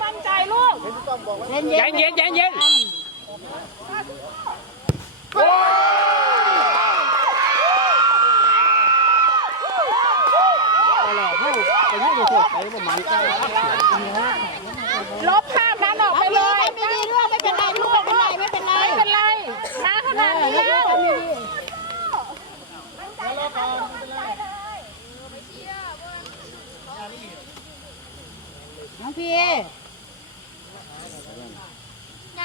เย็นเย็นเย็นเย็นลบภาพนั้นออกไปเลย ไม่มีเรื่องไม่เป็นไรลูกไม่เป็นไรไม่เป็นไรมาขนาดนี้แล้วมันใจมันใจเลยไม่เชื่อบ้านน้องพี่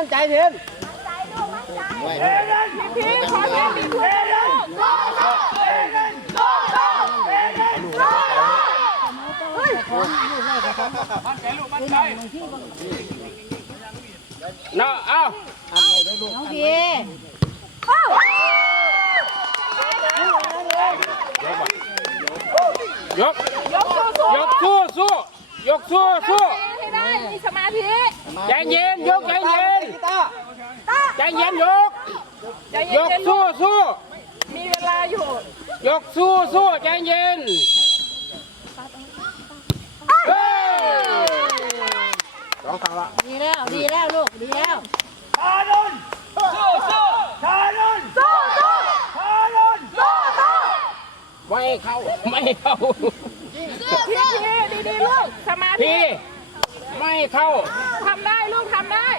ั่นใจเด่นใจลูก มั่นใจเด่นพีพีขอเล่นดีกว่าเด่นเด่นเด่นเด่นเฮ้ยน้าเอ้าน้องพียกยกสู้ยกสู้สู้ยกสู้สู้ให้ได้มีสมาธิใจเย็นยกใจเย็นใจเย็นยกยกสู้สู้มีเวลาอยู่ ยกสู้สู้ใจเย็นร้องตามละดีแล้วดีแล้วลูกดีแล้วชาลุนสู้สู้ชาลุนสู้สู้ชาลุนสู้สู้ไม่เข้าไม่เข้าพี่ดีดีลูกสมาธิไม่เข้าทำได้ลูกทำได้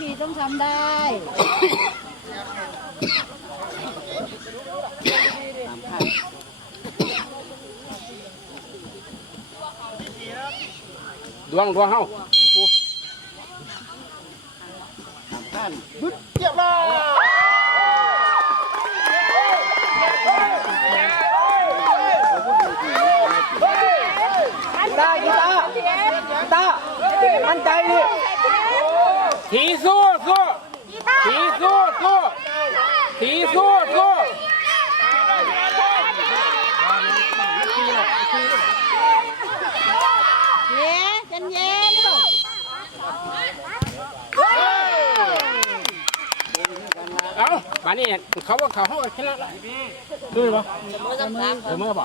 thì trong xăm đây đoang đoang hao ăn tay đi ททีีสสสสูููู้้้提速速，提速速，提速速。มานี่เขาว่าเขาห้องแค่นั้นแหละดูดิบ่เดี๋ยวเมื่อบ่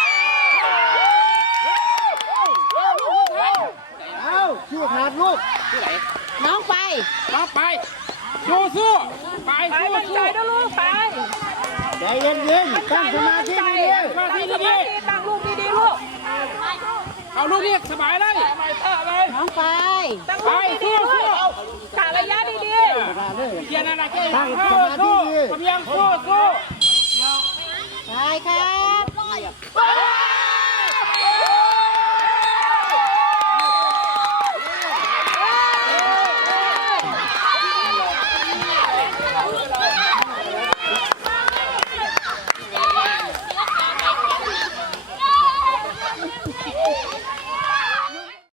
วชอขาดลูกน้องไปน้องไป สู้สู้ไปสู้สู้ไปลูกไปใจเย็นเย็นตั้งสมาธิดีๆสมาธิดีตั้งลูกดีๆลูก เอาลูกเรียกสบายเลยน้องไป ไปสู้สู้กะระยะดีๆเกียร์นาฬิกาสู้สู้ทำยัสู้สู้ไปครับ